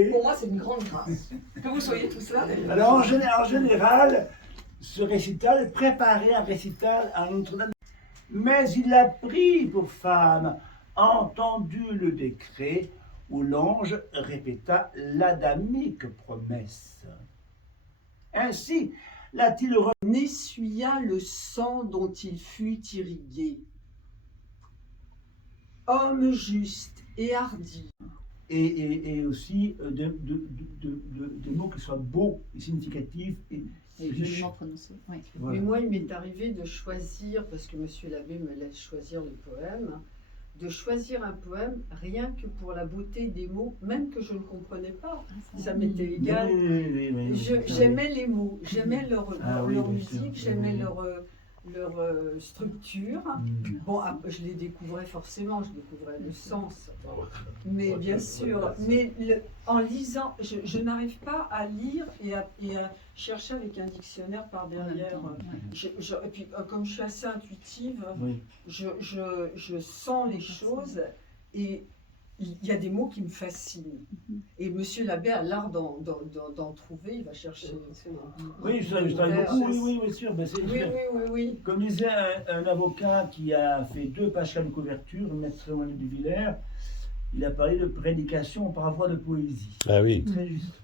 prier. Pour moi, c'est une grande grâce. Que vous soyez tous là, d'ailleurs. Alors, en général, ce récital préparait un récital à Notre-Dame. Mais il a pris pour femme, entendu le décret où l'ange répéta l'adamique promesse. Ainsi l'a-t-il N'essuya le sang dont il fut irrigué. Homme juste et hardi. et aussi des mots qui soient beaux et significatifs et riches. joliment prononcé. Oui. Voilà. Mais moi, il m'est arrivé de choisir, parce que monsieur l'abbé me laisse choisir le poème, de choisir un poème rien que pour la beauté des mots, même que je ne comprenais pas. Ça m'était égal. Oui. J'aimais les mots, j'aimais leur bien musique, sûr. j'aimais Oui. leur structure. Bon, je les découvrais forcément, je découvrais le sens. Mais bien sûr, mais en lisant, je n'arrive pas à lire et à chercher avec un dictionnaire par derrière. Et puis, comme je suis assez intuitive, Oui. je sens les choses et il y a des mots qui me fascinent. Et monsieur l'abbé a l'art d'en trouver, il va chercher. Oui, je travaille beaucoup, oui, bien sûr. Ben, Oui. Comme disait un avocat qui a fait 2 pages de couverture, maître Manuel de Villers, il a parlé de prédication par voie de poésie. Ah oui. Très juste.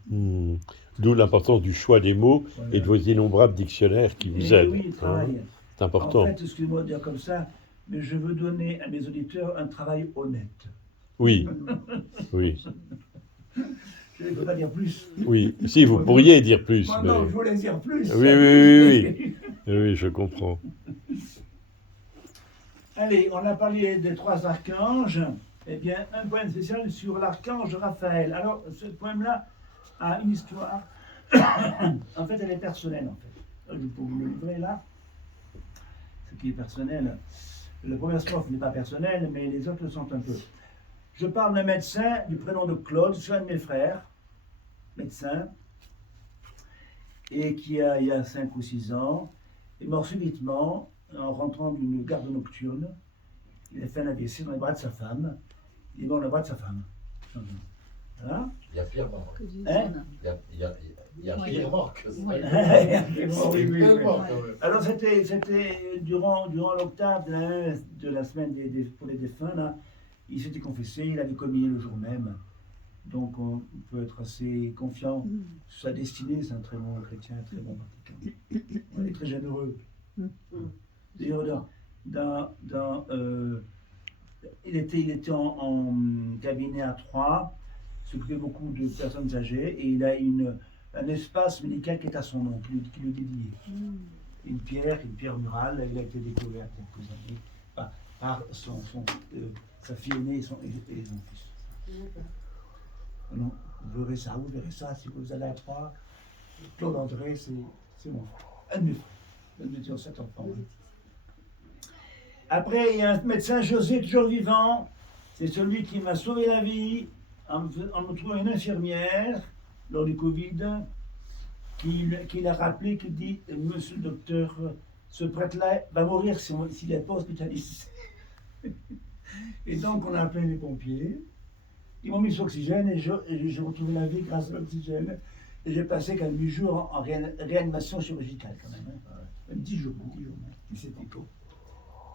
D'où l'importance du choix des mots Voilà. et de vos innombrables dictionnaires qui vous Et aident. oui, il travaille. C'est important. En fait, excusez-moi de dire comme ça, mais je veux donner à mes auditeurs un travail honnête. Oui. Oui. Je ne peux pas dire plus. Oui. Si, vous pourriez dire plus. Moi, Mais... non, je voulais dire plus. Oui. Oui, je comprends. Allez, on a parlé des 3 archanges. Eh bien, un poème spécial sur l'archange Raphaël. Alors, ce poème-là a une histoire. En fait, elle est personnelle, en fait. Je peux vous le livrer là. Ce qui est personnel. La première strophe n'est pas personnelle, mais les autres le sont un peu. Je parle d'un médecin du prénom de Claude, c'est un de mes frères, médecin, et qui, il y a 5 ou 6 ans, est mort subitement en rentrant d'une garde nocturne. Il a fait un AVC dans les bras de sa femme. Il est mort dans les bras de sa femme. Voilà. Il y a pire mort. Hein? Il y a pire mort que ça. Oui. Alors c'était durant l'octave de la semaine pour les défunts, là, il s'était confessé, il avait commis le jour même. Donc on peut être assez confiant sur sa destinée, c'est un très bon chrétien, un très bon pratiquant. Il est très généreux. D'ailleurs, il était en cabinet à Troyes, s'occupait beaucoup de personnes âgées, et il a un espace médical qui est à son nom, qui lui est dédié. Une pierre murale, elle a été découverte il y a quelques années par sa fille aînée et son fils. Non, vous verrez ça si vous allez à Troyes. Claude André, c'est mon frère. Un de mes frères. Nous étions 7 enfants. Après, il y a un médecin, José, toujours vivant. C'est celui qui m'a sauvé la vie en me trouvant une infirmière lors du Covid, qui l'a rappelé, qui dit « Monsieur le docteur, ce prêtre-là va mourir s'il n'est pas hospitalisé. » Et donc, on a appelé les pompiers. Ils m'ont mis sur oxygène et j'ai retrouvé la vie grâce à l'oxygène. Et j'ai passé quand même 8 jours en réanimation chirurgicale quand même. Même 10 jours. Mais c'était tôt.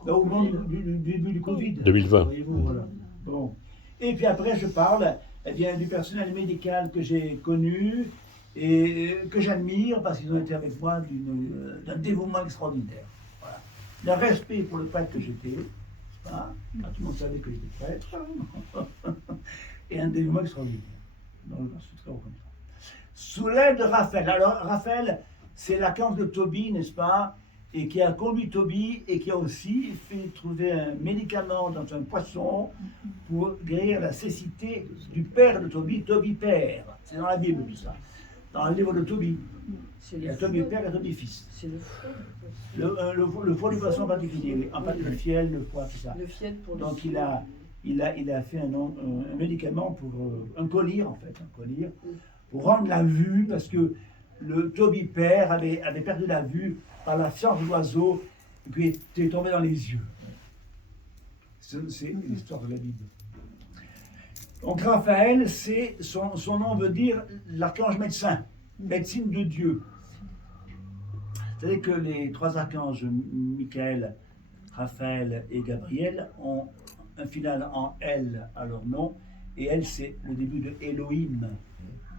Au moment du début du Covid. 2020. Voyez-vous, voilà. Bon. Et puis après, je parle du personnel médical que j'ai connu et que j'admire parce qu'ils ont été avec moi d'un dévouement extraordinaire. Voilà. Le respect pour le prêtre que j'étais, tout le monde savait que j'étais prêtre, et un dévouement extraordinaire. Donc, je suis très reconnaissant. Sous l'aide de Raphaël. Alors, Raphaël, c'est l'archange de Tobie, n'est-ce pas? Et qui a conduit Tobie et qui a aussi fait trouver un médicament dans un poisson pour guérir la cécité du père de Tobie, Tobie père. C'est dans la Bible tout ça. Dans le livre de Tobie. Il y a Tobie père et Tobie fils. C'est le foie. Le foie du poisson en particulier, en fait le fiel, le foie, tout ça. Le fiel pour le Donc il a fait un médicament pour un collyre en fait, pour rendre la vue, parce que le Tobie père avait perdu la vue par la fiente de l'oiseau et puis était tombé dans les yeux. C'est l'histoire de la Bible. Donc Raphaël, son nom veut dire l'archange médecin, médecine de Dieu. Vous savez que les trois archanges, Michael, Raphaël et Gabriel, ont un final en L à leur nom, et L c'est le début de Elohim.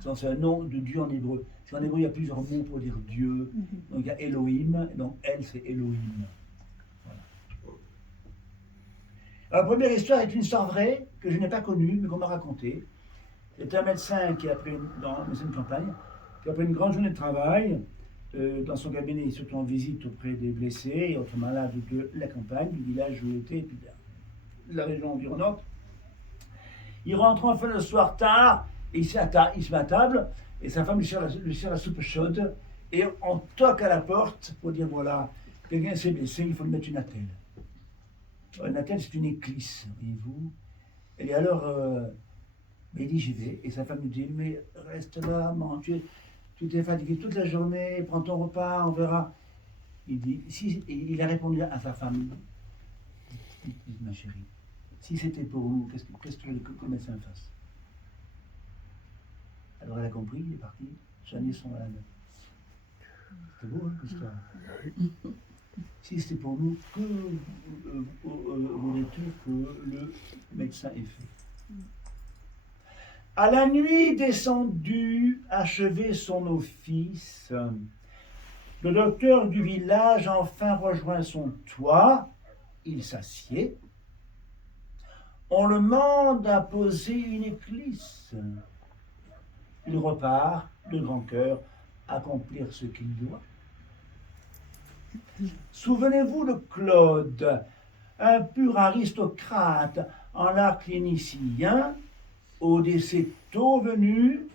C'est un nom de Dieu en hébreu. Parce qu'en hébreu, il y a plusieurs mots pour dire Dieu. Donc il y a Elohim, et donc L c'est Elohim. Voilà. Alors, la première histoire est une histoire vraie, que je n'ai pas connue, mais qu'on m'a racontée. C'est un médecin qui, dans une campagne, qui après une grande journée de travail, dans son cabinet, surtout en visite auprès des blessés et autres malades de la campagne, du village où il était, et puis de la région environnante. Il rentre enfin le soir tard, et il se met à table, et sa femme lui sert la soupe chaude, et on toque à la porte pour dire voilà, quelqu'un s'est blessé, il faut lui mettre une attelle. Une attelle, c'est une éclisse, voyez-vous. Et alors, il dit j'y vais, et sa femme lui dit mais reste là, mange, tu t'es fatigué toute la journée, prends ton repas, on verra. Il dit, il a répondu à sa femme, dites ma chérie, si c'était pour nous, qu'est-ce que tu veux que le médecin fasse? Alors elle a compris, il est parti, soigner son malade. C'était beau, hein, l'histoire. Si c'était pour nous, que voulais-tu que le médecin ait fait? À la nuit descendue, achevé son office, le docteur du village enfin rejoint son toit, il s'assied. On le mande à poser une éclisse. Il repart de grand cœur accomplir ce qu'il doit. Souvenez-vous de Claude, un pur aristocrate en l'art clinicien, au décès tôt venu,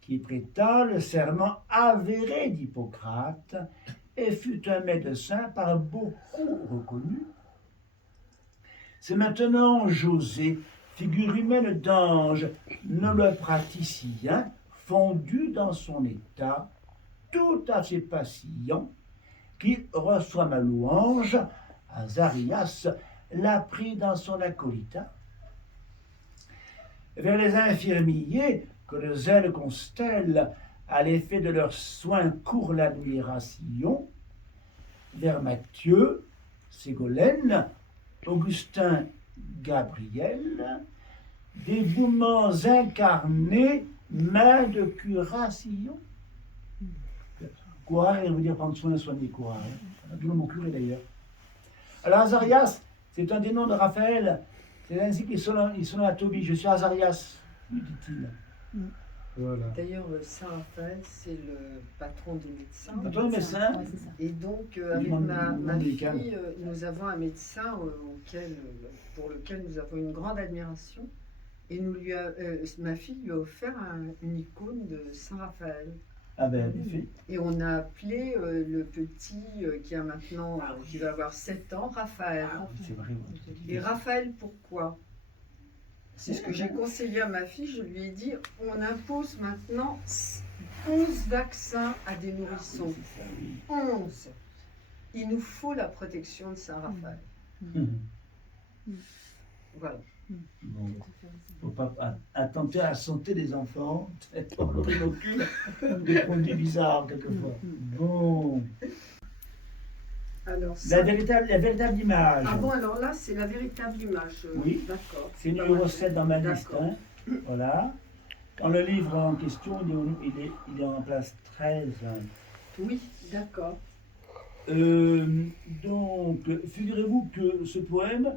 qui prêta le serment avéré d'Hippocrate et fut un médecin par beaucoup reconnu. C'est maintenant José, figure humaine d'ange, noble praticien, fondu dans son état, tout à fait patient, qui reçoit ma louange. Azarias l'a pris dans son acolytat. Vers les infirmiers, que le zèle constelle, à l'effet de leurs soins court l'admiration. Vers Matthieu, Ségolène, Augustin, Gabriel, dévouements incarnés, main de curation. Courir, il veut dire prendre soin, soigner, courir. D'où le mot curé d'ailleurs. Alors Azarias, c'est un des noms de Raphaël. C'est ainsi qu'il sonne à Tobie. Je suis Azarias, lui dit-il. Voilà. D'ailleurs, Saint Raphaël, c'est le patron des médecins. Patron des médecins. Ouais, c'est ça. Et donc, avec ma fille, nous avons un médecin pour lequel nous avons une grande admiration. Et ma fille lui a offert une icône de Saint Raphaël. Ah ben, bien fait. Et on a appelé le petit qui a maintenant, qui va avoir 7 ans, Raphaël. Ah, c'est vrai. Ouais. Et Raphaël, pourquoi? C'est ce que j'ai conseillé à ma fille. Je lui ai dit, on impose maintenant 11 vaccins à des nourrissons. 11. Il nous faut la protection de Saint Raphaël. Voilà. Bon, faut pas attenter à la santé des enfants. On préoccupe des produits bizarres quelquefois. Bon. Alors, La véritable image. Ah bon, alors là, c'est la véritable image. Oui. D'accord. C'est numéro 7 dans ma liste. Hein. Voilà. Dans le livre en question, il est en place 13. Oui, d'accord. Donc, figurez-vous que ce poème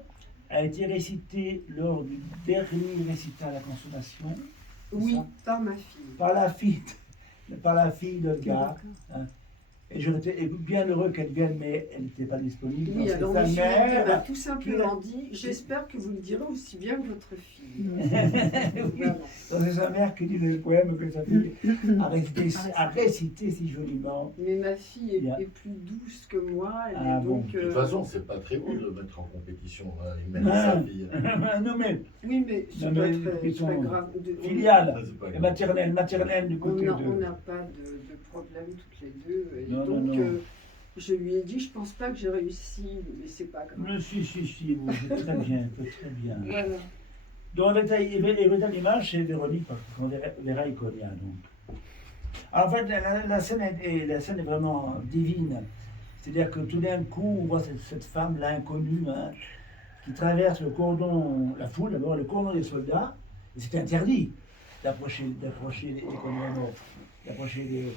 a été récité lors du dernier récital à la consommation. Oui, par ma fille. Par la fille de gars. Hein. Et j'étais bien heureux qu'elle vienne, mais elle n'était pas disponible. Oui, parce alors que sa ma fille m'a mère. tout simplement dit, j'espère que vous le direz aussi bien que votre fille. Oui. Donc, c'est sa mère qui dit le poème que sa fille a récité si joliment. Mais ma fille Bien. est plus douce que moi. Elle Ah est bon. donc, De toute façon, c'est pas très beau de mettre en compétition hein, et même Ah. sa fille. Non mais oui, mais c'est Non, pas mais très, ils sont très grave. filiale Ça, c'est pas et grave. maternelle du On côté n'a de. pas de problème toutes les deux. Et Non, donc, non. je lui ai dit, je pense pas que j'ai réussi, mais c'est pas grave. Mais si, vous faites très bien, Voilà. Donc, l'image, c'est Véronique, parce qu'on verra Iconia, donc. Alors, en fait, la scène est vraiment divine. C'est-à-dire que tout d'un coup, on voit cette femme-là, inconnue, hein, qui traverse le cordon, la foule, d'abord le cordon des soldats, et c'est interdit d'approcher les condamnés, d'approcher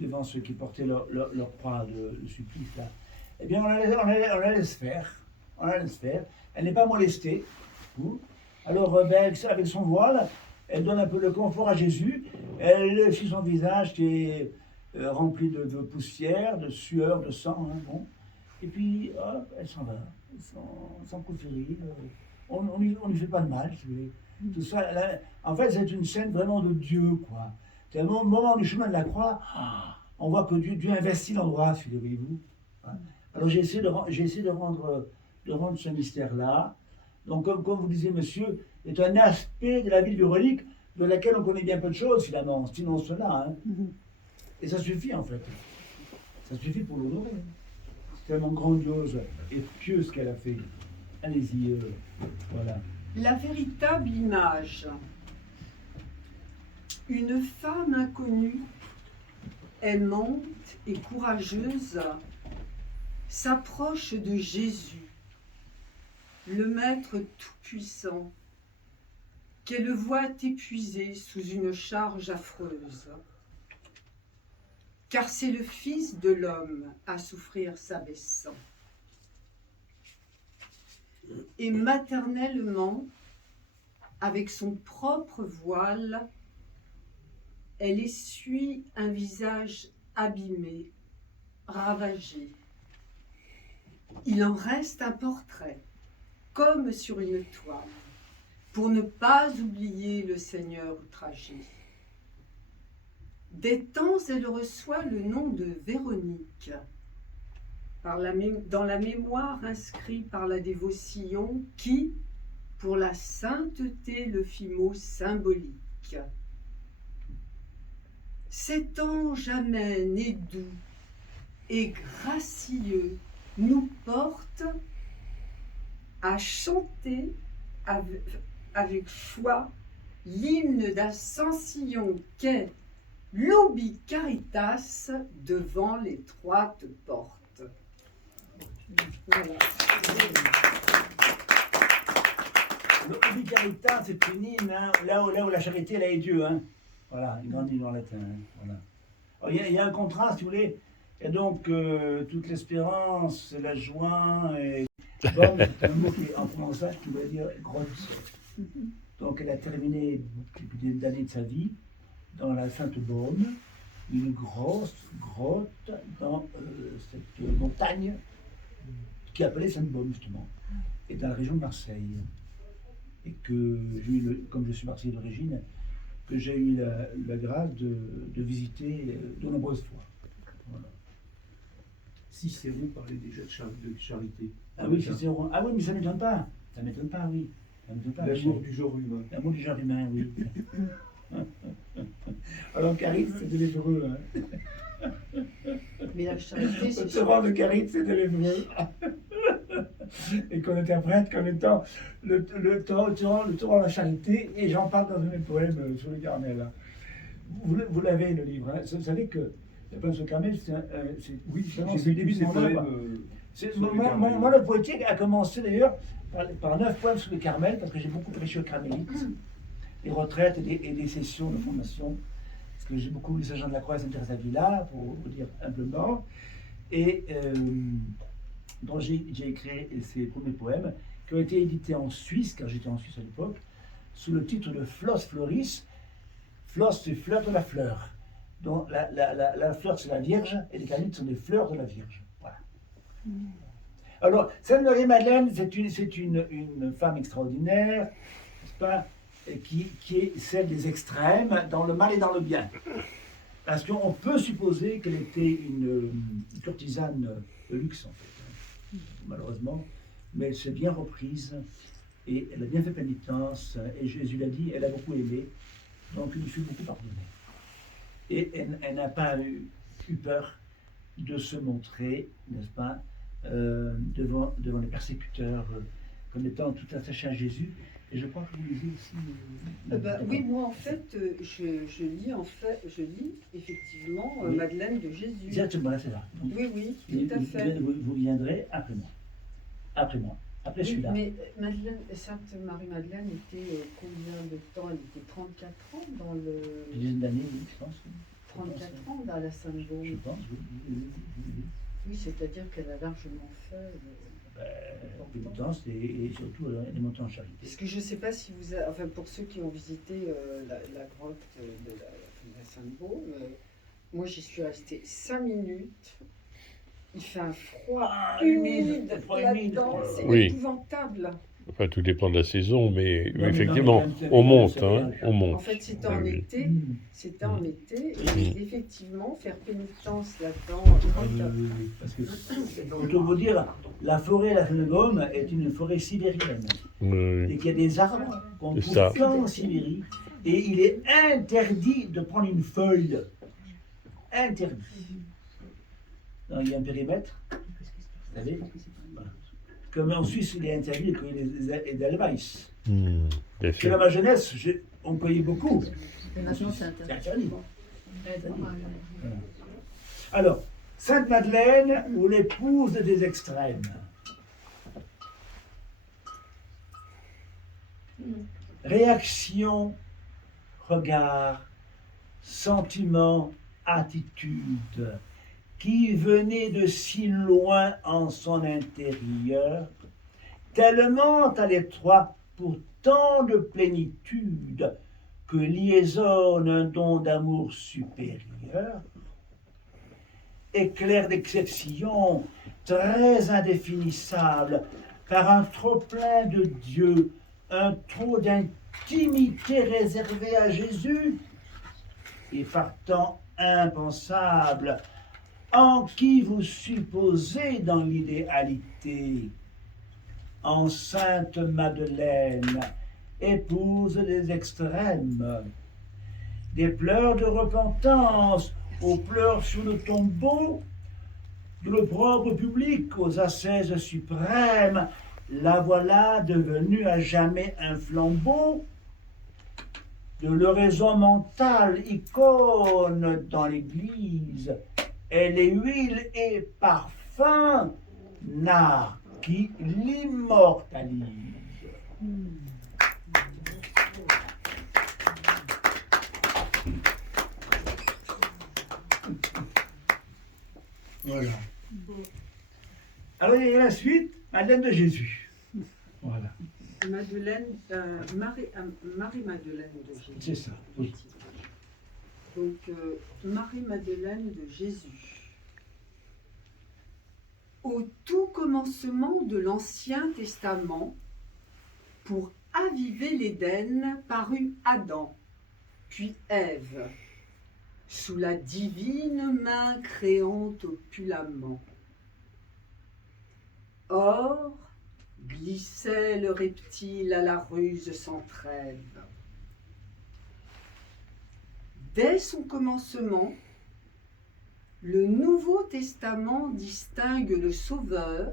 devant ceux qui portaient leur croix de supplice, là. Eh bien, on la laisse faire. On la laisse faire. Elle n'est pas molestée. Alors, avec son voile, elle donne un peu le confort à Jésus. Elle suit son visage qui est rempli de poussière, de sueur, de sang. Hein, bon. Et puis, hop, elle s'en va, sans coup de furie. On ne lui fait pas de mal. Tout ça, là, en fait, c'est une scène vraiment de Dieu, quoi. C'est le moment du chemin de la croix, on voit que Dieu investit l'endroit, figurez-vous. Alors, j'ai essayé de rendre ce mystère-là. Donc, comme vous disiez, monsieur, est un aspect de la vie Véronique de laquelle on connaît bien peu de choses, finalement, sinon cela. Hein. Et ça suffit, en fait. Ça suffit pour l'honorer. C'est tellement grandiose et pieux ce qu'elle a fait. Allez-y, voilà. La véritable image. Une femme inconnue, aimante et courageuse, s'approche de Jésus, le Maître tout-puissant, qu'elle voit épuisé sous une charge affreuse. Car c'est le Fils de l'homme à souffrir s'abaissant. Et maternellement, avec son propre voile, elle essuie un visage abîmé, ravagé. Il en reste un portrait, comme sur une toile, pour ne pas oublier le Seigneur outragé. Des temps, elle reçoit le nom de Véronique, dans la mémoire inscrit par la dévotion qui, pour la sainteté, le fit mot symbolique. Cet ange amène et doux et gracieux nous porte à chanter avec foi l'hymne d'Ascension qu'est l'Ubi Caritas devant l'étroite porte. Voilà. L'Ubi Caritas, c'est une hymne, hein, là où la charité, elle est Dieu. Hein. Voilà, une grande hymne en latin. Hein, voilà. Alors, il y a un contraste, si vous voulez. Et donc, toute l'espérance, la joie, et bon, c'est un mot qui est en provençal qui veut dire grotte. Donc, elle a terminé depuis des années de sa vie dans la Sainte-Baume, une grosse grotte dans cette montagne qui est appelée Sainte-Baume, justement, et dans la région de Marseille. Et que j'ai eu, comme je suis marseillais d'origine, que j'ai eu la grâce de visiter de nombreuses fois. Voilà. Cicéron parlait déjà de charité. Ah oui, Cicéron. Ah oui, mais ça ne m'étonne pas. Ça ne m'étonne pas, oui. L'amour du genre humain. L'amour du genre humain, oui. Alors, Caris, c'est de l'hébreu. Hein. Mais la charité, c'est Le torrent de Caris, c'est de l'hébreu. Et qu'on interprète comme étant le torrent de la charité. Et j'en parle dans un de mes poèmes sur le Carmel. Hein. Vous l'avez, le livre. Hein. Vous savez que le poème sur le Carmel, Oui, c'est j'ai le début lu de ces mon œuvre. poèmes. Moi, le poétique a commencé d'ailleurs par 9 poèmes sur le Carmel, parce que j'ai beaucoup prêché au Carmélite, des retraites et des sessions de formation, parce que j'ai beaucoup lu Saint-Jean de la Croix et Sainte-Thérèse d'Avila, pour vous dire humblement, et dont j'ai écrit ces premiers poèmes, qui ont été édités en Suisse, car j'étais en Suisse à l'époque, sous le titre de Flos Floris. Flos, c'est fleur de la fleur. Donc la fleur, c'est la Vierge, et les carmélites sont des fleurs de la Vierge. Voilà. Alors, Sainte Marie-Madeleine, c'est une femme extraordinaire, n'est-ce pas, qui est celle des extrêmes, dans le mal et dans le bien. Parce qu'on peut supposer qu'elle était une courtisane de luxe, en fait, malheureusement, mais elle s'est bien reprise, et elle a bien fait pénitence, et Jésus l'a dit, elle a beaucoup aimé, donc il lui fut beaucoup pardonné. Et elle n'a pas eu peur de se montrer, n'est-ce pas, devant les persécuteurs, comme étant tout attaché à Jésus, Et je crois que vous lisez aussi. Oui, moi en fait, je lis effectivement Oui. Madeleine de Jésus. Exactement, là, c'est ça. Donc, Oui, et tout à fait. vous viendrez après moi. Après moi. Après Oui, celui-là. mais Sainte Marie-Madeleine était combien de temps? Elle était 34 ans dans le. Une dizaine d'années, oui, je pense. 34 ans dans la Sainte-Baume. Je pense, oui. Oui, c'est-à-dire qu'elle a largement fait. Pénitence et surtout les montants en charité. Parce que je ne sais pas si vous avez, enfin pour ceux qui ont visité la grotte de la Sainte-Baume, moi j'y suis restée 5 minutes. Il fait un froid humide là-dedans, c'est Oui. épouvantable. Enfin, tout dépend de la saison, mais Non, mais effectivement, non, mais on monte, c'est hein, rien. on monte. En fait, c'était Ah en oui. été. C'était en été. Mm. Et effectivement, faire pénitence là-dedans. Parce que, pour tout vous dire, la forêt la Sainte-Baume est une forêt sibérienne. Oui. Et qu'il y a des arbres qu'on C'est trouve ça. qu'en Sibérie. Et il est interdit de prendre une feuille. Interdit. Donc, il y a un périmètre. Vous savez, voilà. Comme en Suisse, il est interdit de cueillir les Edelweiss. Bien Que sûr. dans ma jeunesse, on cueillait beaucoup. Et maintenant, c'est C'est interdit. interdit. Voilà. Alors, Sainte Madeleine ou l'épouse des extrêmes. Réaction, regard, sentiment, attitude, qui venait de si loin en son intérieur, tellement à l'étroit pour tant de plénitude que liaisonne un don d'amour supérieur, éclair d'exception très indéfinissable par un trop-plein de Dieu, un trop d'intimité réservée à Jésus, et partant impensable, en qui vous supposez dans l'idéalité, en Sainte Madeleine, épouse des extrêmes, des pleurs de repentance aux pleurs sur le tombeau, de l'opprobre public aux ascèses suprêmes, la voilà devenue à jamais un flambeau de l'oraison mentale, icône dans l'église. Elle est huile et parfum, nard qui l'immortalise. Voilà. Alors il y a la suite, Madeleine de Jésus. Voilà, Marie-Madeleine de Jésus. c'est ça. Oui. Donc, Marie-Madeleine de Jésus. Au tout commencement de l'Ancien Testament, pour aviver l'Éden, parut Adam, puis Ève, sous la divine main créante opulamment. Or, glissait le reptile à la ruse sans trêve. Dès son commencement, le Nouveau Testament distingue le Sauveur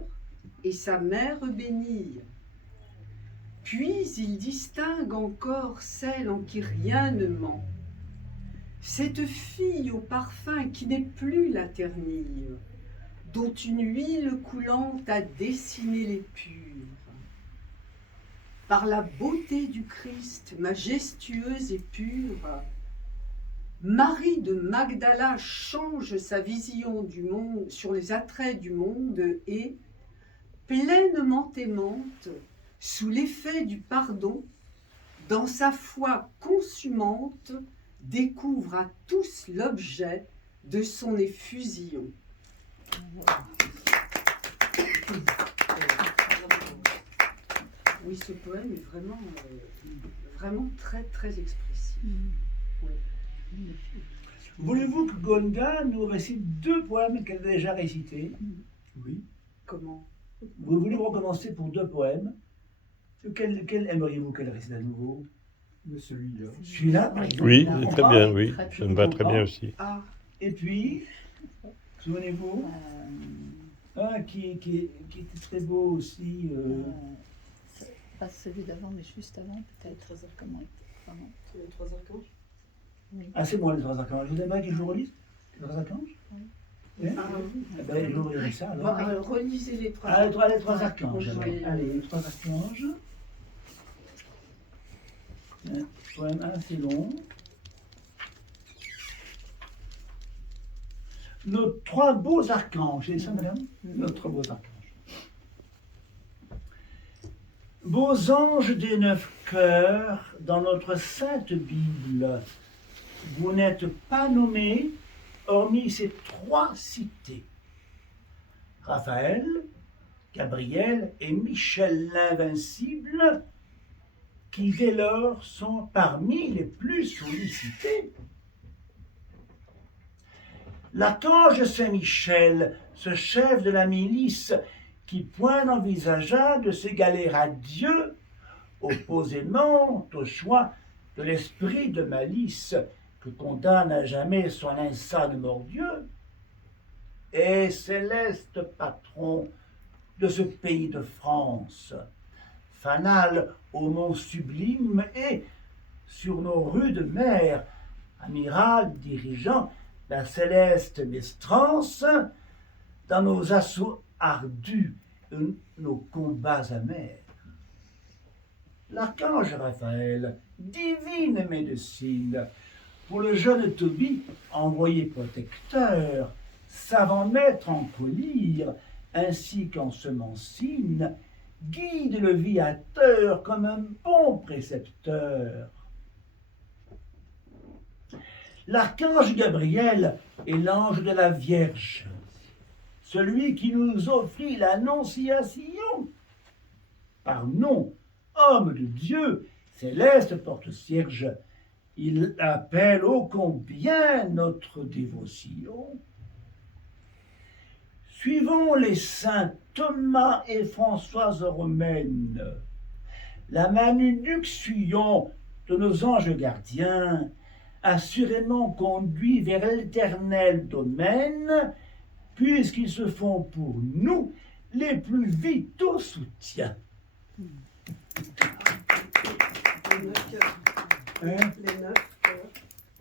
et sa mère bénie. Puis il distingue encore celle en qui rien ne ment, cette fille au parfum qui n'est plus la ternille, dont une huile coulante a dessiné les purs. Par la beauté du Christ, majestueuse et pure, Marie de Magdala change sa vision du monde sur les attraits du monde et, pleinement aimante, sous l'effet du pardon, dans sa foi consumante, découvre à tous l'objet de son effusion. Oui, ce poème est vraiment très, très expressif. Oui. Voulez-vous que Gonda nous récite 2 poèmes qu'elle a déjà récités? Oui. Comment? Vous voulez recommencer pour 2 poèmes? Quel aimeriez-vous qu'elle récite à nouveau? Mais celui-là. Celui-là, par exemple. Oui, on très comprend. bien, oui. Très Ça me va très bien comprend. aussi. Ah, Et puis, souvenez-vous, un qui était très beau aussi. pas celui d'avant, mais juste avant, peut-être. Comment pardon. C'est les 3 archanges. Oui. Ah, c'est moi les trois archanges. Vous aimeriez que je vous relise les trois archanges? Oui. Hein? Ah oui. Eh ben, je vous relirai ça Bon, alors. relisez les 3 Ah, les trois Ouais, archanges. moi, je Alors. vais- Allez, les trois archanges. Un poème assez long. Nos trois beaux archanges, c'est ça, madame? Nos trois beaux archanges. Beaux anges des 9 cœurs, dans notre sainte Bible, vous n'êtes pas nommés, hormis ces 3 cités. Raphaël, Gabriel et Michel l'Invincible, qui dès lors sont parmi les plus sollicités. L'archange Saint-Michel, ce chef de la milice, qui point n'envisagea de s'égaler à Dieu, opposément au choix de l'esprit de malice que condamne à jamais son insane mordieu, est céleste patron de ce pays de France, fanal au mont sublime et, sur nos rudes mers, amiral dirigeant la céleste Mestrance, dans nos assauts ardus et nos combats amers. L'archange Raphaël, divine médecine, pour le jeune Tobie, envoyé protecteur, savant maître en collyre, ainsi qu'en semencine, guide le viateur comme un bon précepteur. L'archange Gabriel est l'ange de la Vierge, celui qui nous offrit l'annonciation. Par nom, homme de Dieu, céleste porte-cierge, il appelle ô combien notre dévotion. Suivons les saints Thomas et Françoise romaine, la manuduction de nos anges gardiens, assurément conduits vers l'éternel domaine, puisqu'ils se font pour nous les plus vitaux soutiens. Les 9 cœurs. Hein? Les 9 cœurs.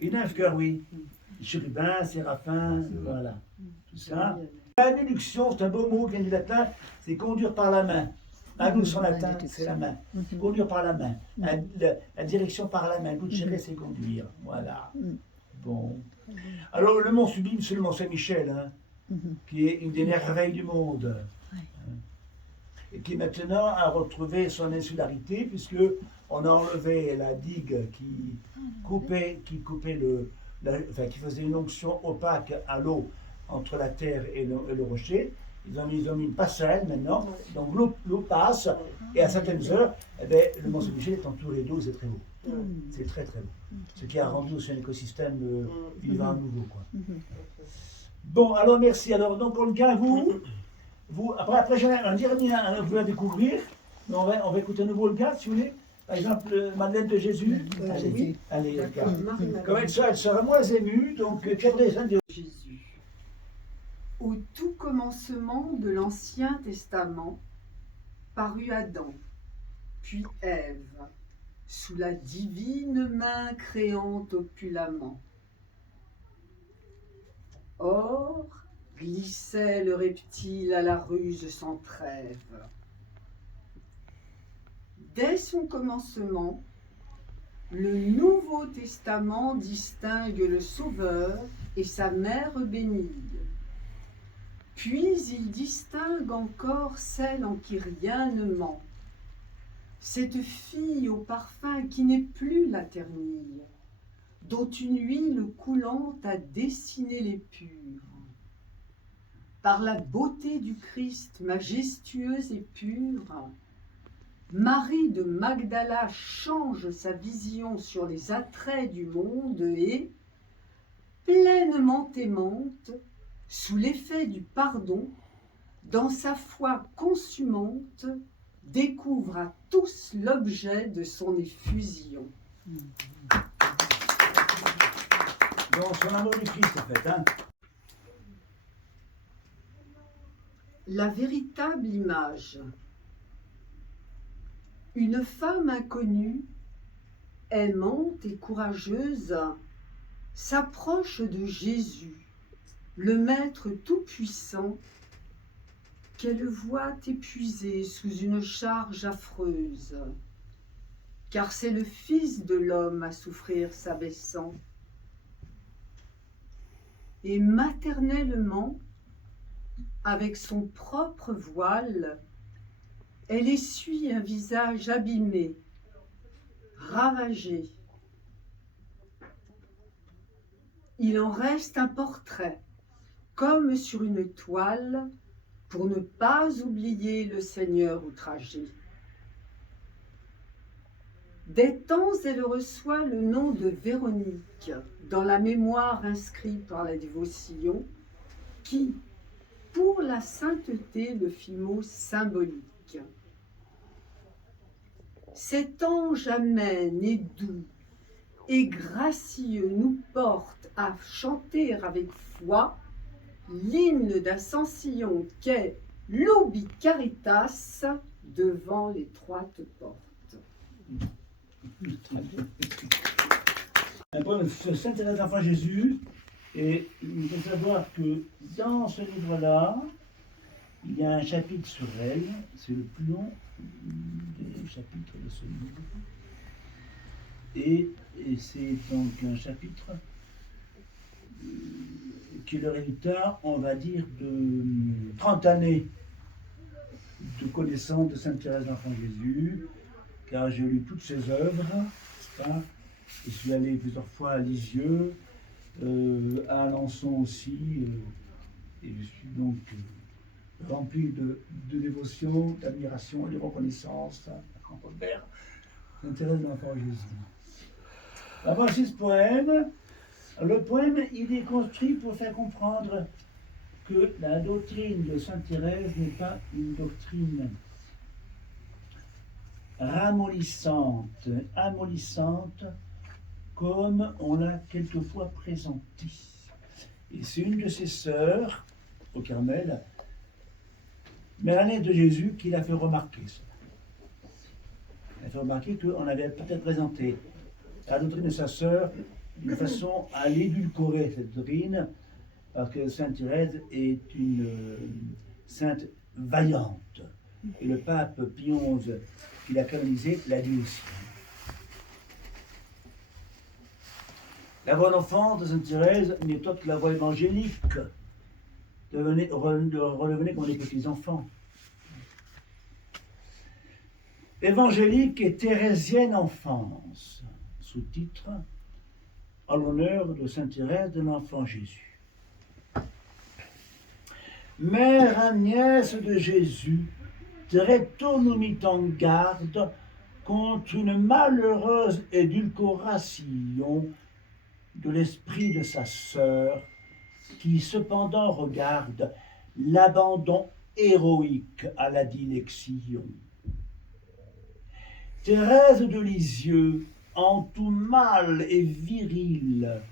Les 9 cœurs, oui. Chérubin, Séraphin, voilà. Tout ça. Manuduction, c'est un beau mot qui vient du latin, c'est conduire par la main. Manus en latin, c'est la main. Conduire par la main. La direction par la main. Lucere, c'est conduire. Voilà. Bon. Alors, le mont sublime, c'est le mont Saint-Michel, hein, qui est une des merveilles du monde. Et qui maintenant a retrouvé son insularité, puisque on a enlevé la digue qui coupait qui faisait une onction opaque à l'eau entre la terre et le rocher. Ils ont mis une passerelle maintenant, donc l'eau passe, et à certaines heures, eh ben, le mont Saint-Michel est entouré d'eau, c'est très beau. C'est très très beau. Ce qui a rendu aussi un écosystème vivant nouveau, quoi. Bon, alors merci. Alors, donc, Olga, après j'ai un dernier un peu à découvrir, mais on va écouter un nouveau Olga, si vous voulez. Par exemple, Madeleine de Jésus. Oui. Allez, Olga. Marie-Madeleine. Comme elle sera moins émue, donc tu aimerais ça dire. Jésus. Au tout commencement de l'Ancien Testament, parut Adam, puis Ève, sous la divine main créante opulamment. Or, glissait le reptile à la ruse sans trêve. Dès son commencement, le Nouveau Testament distingue le Sauveur et sa mère bénie. Puis il distingue encore celle en qui rien ne ment, cette fille au parfum qui n'est plus la ternille, dont une huile coulante a dessiné les purs. Par la beauté du Christ majestueuse et pure, Marie de Magdala change sa vision sur les attraits du monde et, pleinement aimante, sous l'effet du pardon, dans sa foi consumante, découvre à tous l'objet de son effusion. Dans son amour du Christ, en fait. Hein. La véritable image. Une femme inconnue, aimante et courageuse, s'approche de Jésus, le Maître tout-puissant, qu'elle voit épuisé sous une charge affreuse, car c'est le Fils de l'homme à souffrir s'abaissant. Et maternellement, avec son propre voile, elle essuie un visage abîmé, ravagé. Il en reste un portrait, comme sur une toile, pour ne pas oublier le Seigneur outragé. Des temps, elle reçoit le nom de Véronique, dans la mémoire inscrite par la dévotion, qui, pour la sainteté, le fit mot symbolique. Cet ange amène et doux et gracieux nous porte à chanter avec foi l'hymne d'Ascension qu'est l'Ubi Caritas devant l'étroite porte. Un poème sur Sainte Thérèse d'Enfant Jésus, et il faut savoir que dans ce livre-là, il y a un chapitre sur elle, c'est le plus long des chapitres de ce livre. Et c'est donc un chapitre qui est le résultat, on va dire, de 30 années de connaissance de Sainte Thérèse d'Enfant Jésus, car j'ai lu toutes ses œuvres, n'est-ce pas ? Je suis allé plusieurs fois à Lisieux, à Alençon aussi, et je suis donc rempli de dévotion, d'admiration et de reconnaissance envers Sainte Thérèse d'Enfant Jésus. Alors voici ce poème. Le poème, il est construit pour faire comprendre que la doctrine de Sainte Thérèse n'est pas une doctrine ramollissante, amollissante, comme on l'a quelquefois présenté. Et c'est une de ses sœurs, au Carmel, Mère-Agnès de Jésus, qui l'a fait remarquer ça. Elle a fait remarquer qu'on avait peut-être présenté la doctrine de sa sœur d'une façon à l'édulcorer, cette doctrine, parce que Sainte Thérèse est une sainte vaillante. Et le pape Pie XI, qui l'a canonisé, l'a dit aussi. La voix d'enfant de Sainte Thérèse n'est autre que la voix évangélique. Redevenez comme des petits enfants. Évangélique et thérésienne enfance. Sous-titre en l'honneur de Sainte Thérèse de l'Enfant Jésus. Mère Agnès de Jésus, très tôt nous mit en garde contre une malheureuse édulcoration de l'esprit de sa sœur, qui cependant regarde l'abandon héroïque à la dilection. Thérèse de Lisieux, en tout mâle et viril,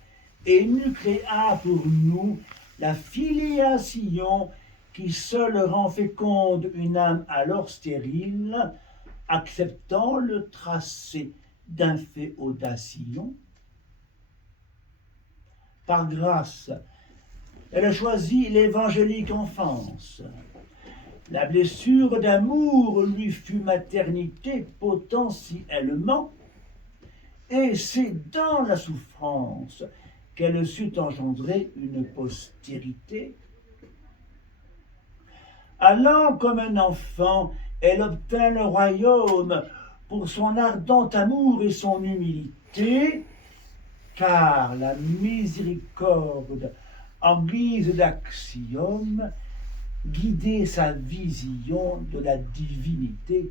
et nous créa pour nous la filiation qui seule rend féconde une âme alors stérile, acceptant le tracé d'un fait audacieux. Par grâce, elle choisit l'évangélique enfance. La blessure d'amour lui fut maternité potentiellement, et c'est dans la souffrance qu'elle sut engendrer une postérité. Allant comme un enfant, elle obtint le royaume pour son ardent amour et son humilité, car la miséricorde, en guise d'axiome, guidait sa vision de la divinité.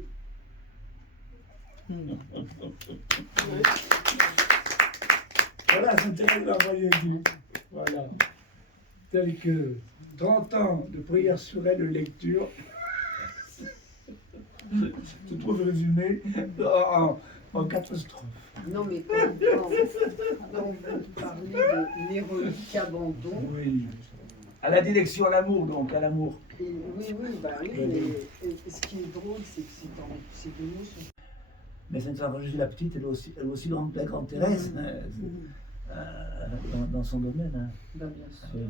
Voilà, Sainte Thérèse d'Enfant Jésus. Voilà. Tel que 30 ans de prière sur elle, de lecture, je trouve résumé en 4 strophes. Non, mais quand vous parlez de l'héroïque abandon, Oui. À la dilection, à l'amour, donc, à l'amour. oui, bah oui, mais ce qui est drôle, c'est que ces deux mots sont Mais Sainte Jésus la petite, elle est aussi la grande Thérèse dans son domaine. Hein. Ben, bien sûr. Oui.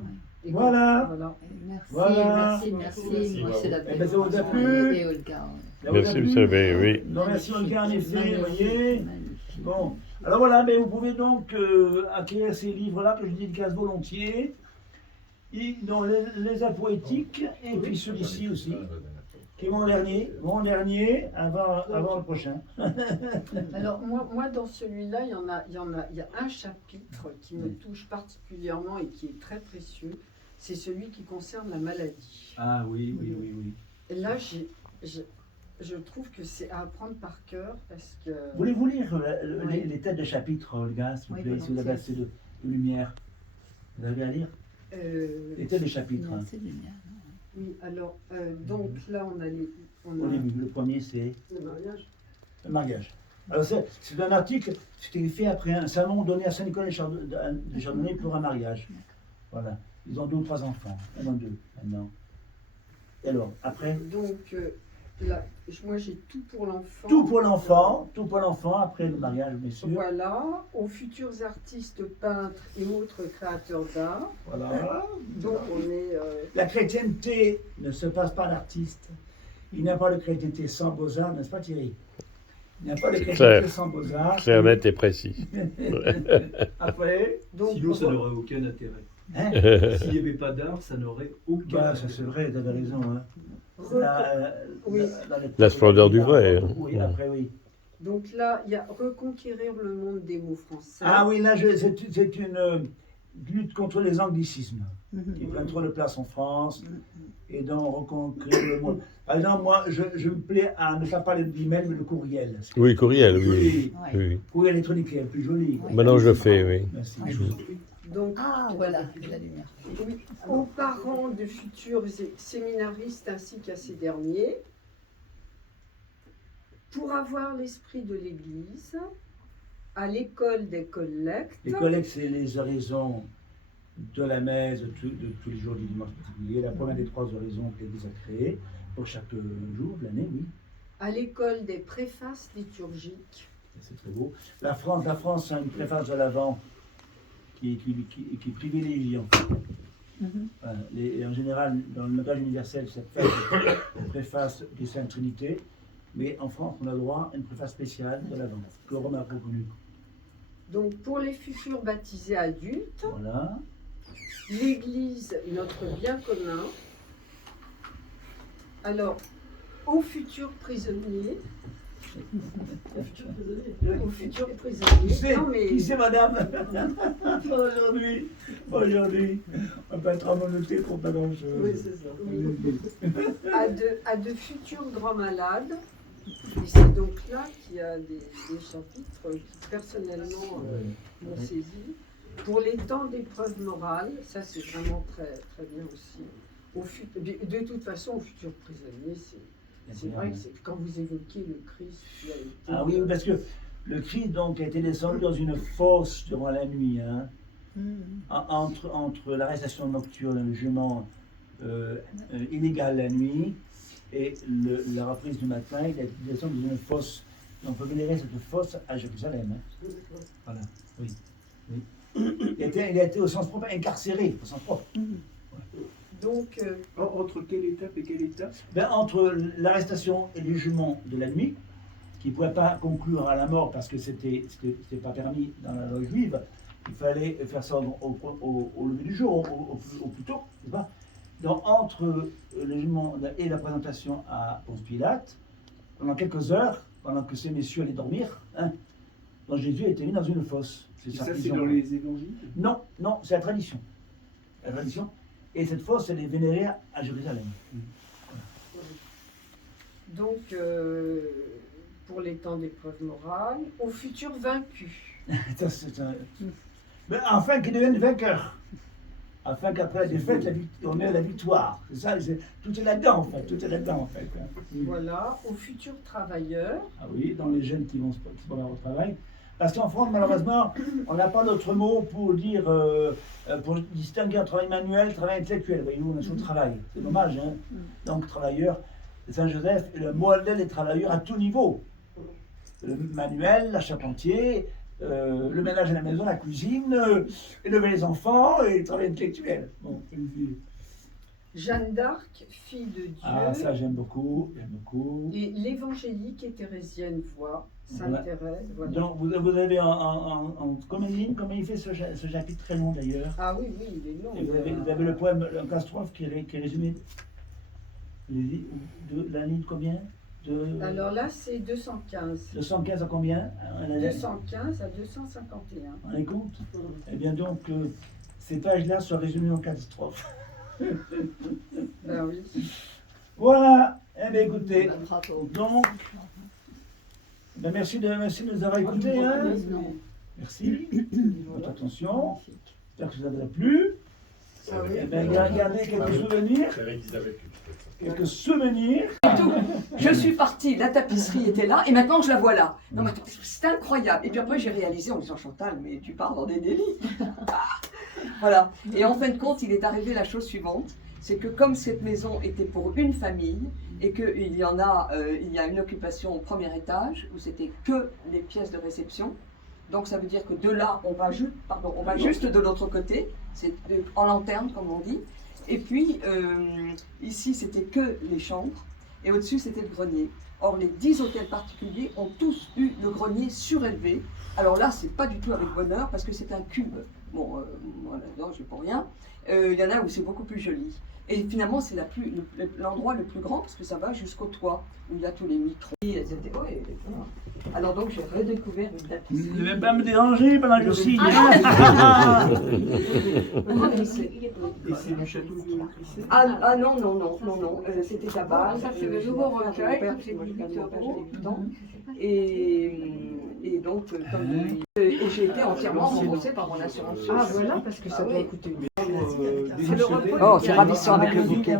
Et Voilà. voilà. Merci, Voilà. merci. Moi, c'est la Eh ben, ça vous a plu? Et Olga. Ça vous a Merci, plu? vous savez, oui. Non, merci Olga, en effet, vous voyez. Magnifique. Bon, alors voilà, mais vous pouvez donc acquérir ces livres-là que je dédicace volontiers. Donc les Arts poétiques, et puis celui-ci aussi, qui est mon dernier avant le prochain. Alors moi dans celui-là, il y a un chapitre qui me touche particulièrement et qui est très précieux. C'est celui qui concerne la maladie. Ah oui. Et là, je trouve que c'est à apprendre par cœur parce que. Voulez-vous lire Oui. les têtes de chapitre, Olga, s'il vous Oui, plaît, si vous avez assez de lumière? Vous avez à lire les têtes de chapitre. Non, c'est du mien. Oui, alors donc là on a Au début, le premier c'est le mariage. le mariage. Alors c'est un article qui est fait après un salon donné à Saint-Nicolas de Chardonnay pour un mariage. Voilà. Ils ont 2 ou 3 enfants. Ils en ont 2 maintenant. Et alors, après, Donc là, moi j'ai tout pour l'enfant. tout pour l'enfant après le mariage, bien sûr. Voilà, aux futurs artistes peintres et autres créateurs d'art. Voilà. Donc on est. La chrétienté ne se passe pas d'artiste. Il n'y a pas de chrétienté sans beaux-arts, n'est-ce pas Thierry? Il n'y a pas de chrétienté Clair. sans beaux-arts. Clair, net et précis. Après, Donc, Sinon, ça n'aurait aucun intérêt. hein? S'il n'y avait pas d'art, ça n'aurait aucun Bah, intérêt. ça c'est vrai, tu avais raison. Hein. Oui. La splendeur du vrai, hein. Oui, après, oui. Donc là, il y a reconquérir le monde des mots français. Ah oui, là, c'est une lutte contre les anglicismes qui prennent trop de place en France et donc reconquérir le monde. Par exemple, moi, je me plais à ne pas parler de l'email, mais de courriel. Oui, courriel, oui. Oui. Oui. Courriel électronique est plus joli. Maintenant, je le fais, oui. Merci. Donc, Ah, voilà, la lumière. oui, aux parents de futurs séminaristes ainsi qu'à ces derniers, pour avoir l'esprit de l'Église, à l'école des collectes, Les collègues, c'est les oraisons de la messe de tous les jours du dimanche particulier. La première des 3 oraisons que l'Église a créées pour chaque jour de l'année, oui. à l'école des préfaces liturgiques, C'est très beau. La France a une préface de l'Avent qui privilégie en fait. Voilà, et en général, dans le langage universel, cette préface des Saintes Trinités, mais en France, on a le droit à une préface spéciale de l'Avent, que Rome a reconnue. donc pour les futurs baptisés adultes, Voilà. l'Église, notre bien commun. Alors, aux futurs prisonniers. Aux futurs prisonniers. Non, mais Qui c'est, madame? Aujourd'hui, on va pas être amonoté pour pas grand-chose. oui, c'est ça. Oui. À de futurs grands malades. Et c'est donc là qu'il y a des chapitres qui personnellement m'ont saisi. Pour les temps d'épreuve morale, ça c'est vraiment très, très bien aussi. De toute façon, aux futurs prisonniers, c'est vrai que quand vous évoquez le Christ qui a été. Ah oui, parce que le Christ donc a été descendu dans une fosse durant la nuit, hein, entre l'arrestation nocturne, le jugement illégal la nuit et la reprise du matin. Il a été descendu dans une fosse. On peut vénérer cette fosse à Jérusalem. Hein. Voilà, oui. Il a été au sens propre incarcéré, au sens propre. Donc, Entre quelle étape et quelle étape? Ben, entre l'arrestation et le jugement de la nuit, qui ne pouvait pas conclure à la mort parce que c'était pas permis dans la loi juive, il fallait faire ça au lever du jour, au plus tôt, n'est-ce pas? Donc entre le jugement et la présentation à Ponce Pilate, pendant quelques heures, pendant que ces messieurs allaient dormir, hein, donc Jésus a été mis dans une fosse. Et sa ça, c'est prison. dans les évangiles? Non, c'est la tradition. La tradition. Et cette fosse, elle est vénérée à Jérusalem. donc pour les temps d'épreuve morale, aux futurs vaincus. Mais afin qu'ils deviennent vainqueurs. Afin qu'après la défaite, on ait la victoire. C'est ça, tout est là-dedans en fait. Hein. Voilà, aux futurs travailleurs. Ah oui, dans les jeunes qui vont au travail. Parce qu'en France, malheureusement, on n'a pas d'autre mot pour dire, pour distinguer un travail manuel, travail intellectuel. Voyez-vous, on est sur le travail. C'est dommage, hein. Donc, travailleur, Saint Joseph est le modèle des travailleurs à tout niveau. manuel, la charpentier, le ménage à la maison, la cuisine, élever les enfants et le travail intellectuel. Bon, Jeanne d'Arc, fille de Dieu, ah, ça j'aime beaucoup, j'aime beaucoup. et l'évangélique et thérésienne voix, Sainte Thérèse. Voilà. Donc vous avez en combien de lignes, comment il fait ce chapitre très long d'ailleurs? Ah oui, oui, il est long. Et vous avez le poème, le catastrophe qui est résumé de la ligne combien de... Alors là, c'est 215. 215 à combien? 215 à 251. On les compte? Eh bien donc, ces pages-là sont résumées en catastrophe. Ben oui. Voilà, eh bien écoutez, Bravo. donc, ben merci de nous avoir écoutés. Hein. Merci de votre attention. J'espère que ça vous a plu. Ah oui. Eh bien, gardez quelques souvenirs. C'est avec Isabelle que tu fais ça. Quelques souvenirs. Je suis partie, la tapisserie était là, et maintenant je la vois là. Non, mais c'est incroyable. Et puis après, j'ai réalisé en me disant, Chantal, mais tu pars dans des délits. Voilà. Et en fin de compte, il est arrivé la chose suivante, c'est que comme cette maison était pour une famille, et qu'il y a une occupation au premier étage, où c'était que les pièces de réception, donc ça veut dire que de là, on va juste de l'autre côté, c'est en lanterne, comme on dit. Et puis, ici, c'était que les chambres, et au-dessus, c'était le grenier. Or, les 10 hôtels particuliers ont tous eu le grenier surélevé. Alors là, c'est pas du tout avec bonheur, parce que c'est un cube. Bon, voilà, non, je ne pour rien. Il y en a où c'est beaucoup plus joli. Et finalement, c'est l'endroit le plus grand, parce que ça va jusqu'au toit, où il y a tous les micros, etc. Ouais, voilà. Alors donc, j'ai redécouvert une tapisserie. Ne vais pas me déranger pendant que je signe. Et c'est du château de Crissé? Ah non, c'était la base. Ça, c'est le nouveau recueil, Mon père, c'est moi, je 18 gagne mon père, euros. j'ai 8 ans. Et donc, et j'ai été entièrement remboursée par mon assurance. Ah voilà, parce que ça doit coûter. Oh, c'est ravissant avec le bouquet.